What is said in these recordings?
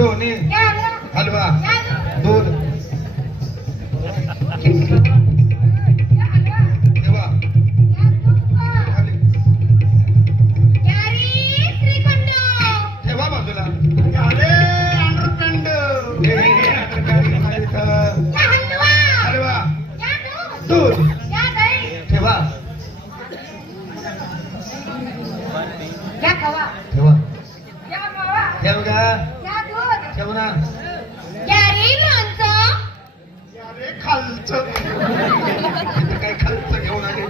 लोणी, हलवा, दूध, ठेवा खाली. ठेवा बाजूला. अरे आंध्रखंड हलवा, दूध ठेवा. ठेवा ठेव का ठेव ना. अरे खालचं काय खालचं घेऊन आले.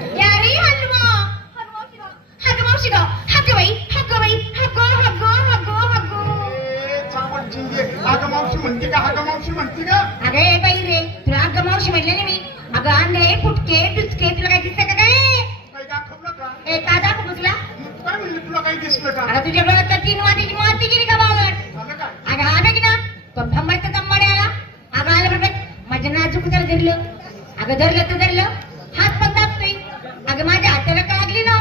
अगं मावशी म्हणते का हागं मावशी म्हणते का. अगे बाई रे तुला अगं मावशी म्हणले ना मी. अगं आंधळे फुटके टुचके तुला काय दिसतं का काय. काही दाखवलं का. का दाखवतो तुला. काय म्हणले तुला काही दिसलं का. अगं तुझ्या डोळ्यात तर 3 वाटीची माती गेली का बावळट. झालं काय. अगं हा ना की ना तो धम्माचा दम्माडे आला. अगं आलं बरोबर माझ्या नाजूक त्याला धरलं. अगं धरलं तर धरलं हात पण दाबतोय. अगं माझ्या हाताला का लागली ना.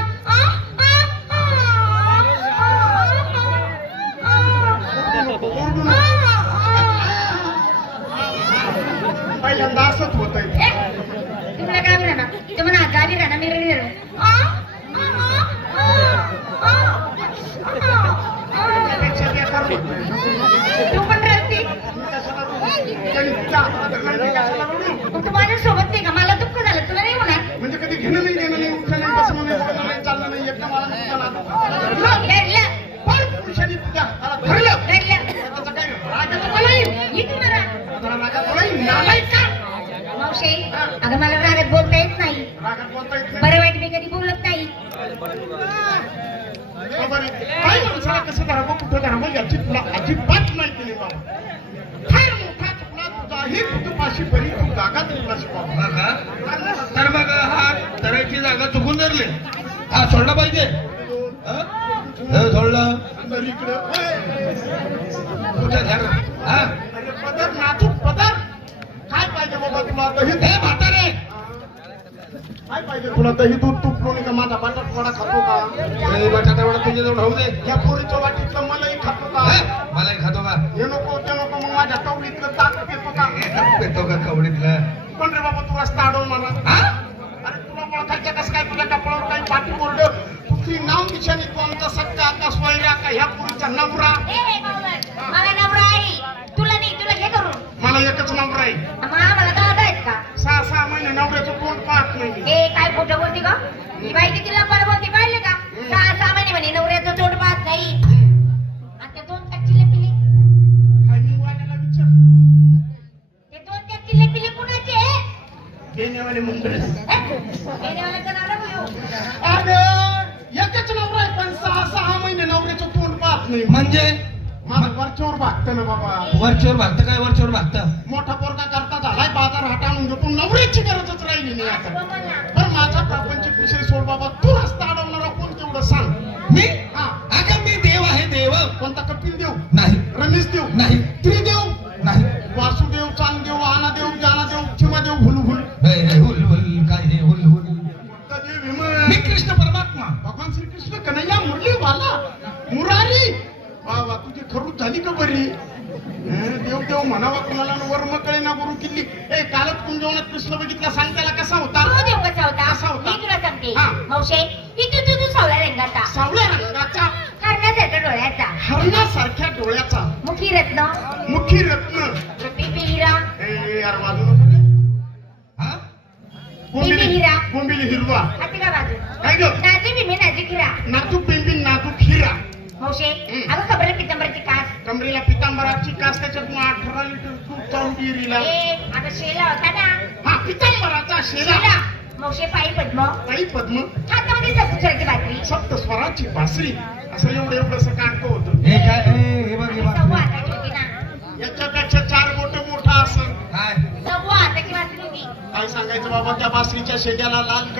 पहिल्यांदा असंच होतंय. तुम्हाला काय म्हणा तर म्हणा गाडी राहणार मी रेडी तू पण रडते. मग तू माझ्या सोबत नाही का. मला दुःख झालं तुला नाही होणार. म्हणजे कधी घेणं नाही देणं नाही उठलं नाही बसणं नाही बोलणं नाही चाललं नाही एकदम मला नुकसान मग रडलं पण पुरुषांनी तुझ्या मला धरलं. रडलं त्याचं काय रागाचं बोलाय. इथून मला जरा रागात बोलाय नालायक का. मावशे अगं मला रागात बोलता येत नाही. रागात बोलता येत नाही. बरं वाईट मी कधी बोलत नाही. काय माणसाला कसं धरावं कुठं धरावं याची तुला अजिबात माहिती नाही बाबा. फार मोठा चुकला तुझा ही तुझपाशी बरी तू जागा तुझपाशी बाबा. तर मग हा धरायची जागा चुकून धरले. हा सोडला पाहिजे. सोडला इकडं तुझ्या धर. हा अरे पदर नाजूक पदर. काय पाहिजे बाबा तुला दही. हे म्हातारे काय पाहिजे तुला दही दूध तूप लोणी का माझा बटाटा वडा खातो का. बटाटा वडा तुझ्याजवळ राहू दे. या पोळीच्या वाटीतलं मलाही खातो का. मलाही खातो का. हे नको ते नको मग माझ्या कवडीतलं ताक पितो का. पितो का कवडीतलं. पण रे बाबा तू रस्ता अडवून मला. अरे तुला ओळखायचं कसं काय. तुझ्या कपड्यावर काही पाठी बोललं. तुझी नाव निशाणी कोणता सक्का का सोयरा का ह्या पोळीचा नवरा. मला नवरा आहे तुला नाही. तुला घे करून. मला एकच नवरा आहे. मग आम्हाला दादा आहेत का. 6 महिने नवऱ्याचं तोंड पाहत नाही. ए काय खोटं बोलते का. ही बाई किती लंबर बोलते पाहिले का. 6 महिने म्हणे नवऱ्याचं तोंड पाहत नाही. आता 2 टॅक चिल्ले पिले. आणि वाल्याला विचार. ते 2 टॅक चिल्ले पिले कुणाचे. देण्यावाले मंडळ. देण्यावाल्याचं नाव नको घेऊ. अरे एकच नवरा आहे पण 6 महिने नवऱ्याचं तोंड पाहत नाही. म्हणजे माझं वरच्यावर भागतं ना बाबा. वरच्यावर भागतं काय. वरच्यावर भागतं. मोठा पोरगा करता झालाय बाजार हाटा म्हणजे तू नवऱ्याची गरजच राहिली नाही आता. पण माझा प्रापंचिक विषय सोड बाबा. तू रस्ता अडवणारा कोण तेवढं सांग. मी अगं मी देव आहे देव. कोणता कपिल देव नाही. रमेश देव नाही. त्रिदेव नाही. वासुदेव चांददेव आनादेव जानादेव चिमादेव हुलहुल. हुलहुल काय हे हुलहुल. मी कृष्ण परमात्मा भगवान श्रीकृष्ण कन्हैया मुरली वाला मुरारी. बाबा तुझी खरूच झाली का बरी. देव देव म्हणावा कुणाला वर्म कळे ना गुरु किल्ली. ए कालच कुंजवनात कृष्ण बघितला सांग त्याला कसा होता. तो देव कसा होता. कसा होता? मी तुला सांगते हा. मावशे इथं तू सावळ्या रंगाचा. सावळ्या रंगाचा हरणासारख्या डोळ्याचा. हरणासारख्या डोळ्याचा. मुखी रत्न. मुखी रत्न. पिपी हिरा. ए यार वाजू नको रे. हा पिपी हिरा. बोंबिली हिरवा. हाती का बाजू. काय ग नाजी भीमे नाजी हिरा. नाजूक बिंबी नाजूक हिरा. मावशे अगं खबर पितंबरची कास. कमरेला पितांबराची कास त्याच्यात 18 लिटर दूध चालू डिरीला. ए आता शेला होता ना. हा पितांबराचा शेला. मावशे पायी पद्म. काही पद्म. हातामध्ये सप्तस्वराची बाटली. सप्त स्वराची बासरी. असं एवढंसं काढतो होतं. सव्वा हाताची होती ना. याच्यापेक्षा 4 बोट मोठा असं. सव्वा हाताची बाटली होती. काय सांगायचं बाबा त्या बासरीच्या शेजाला लाल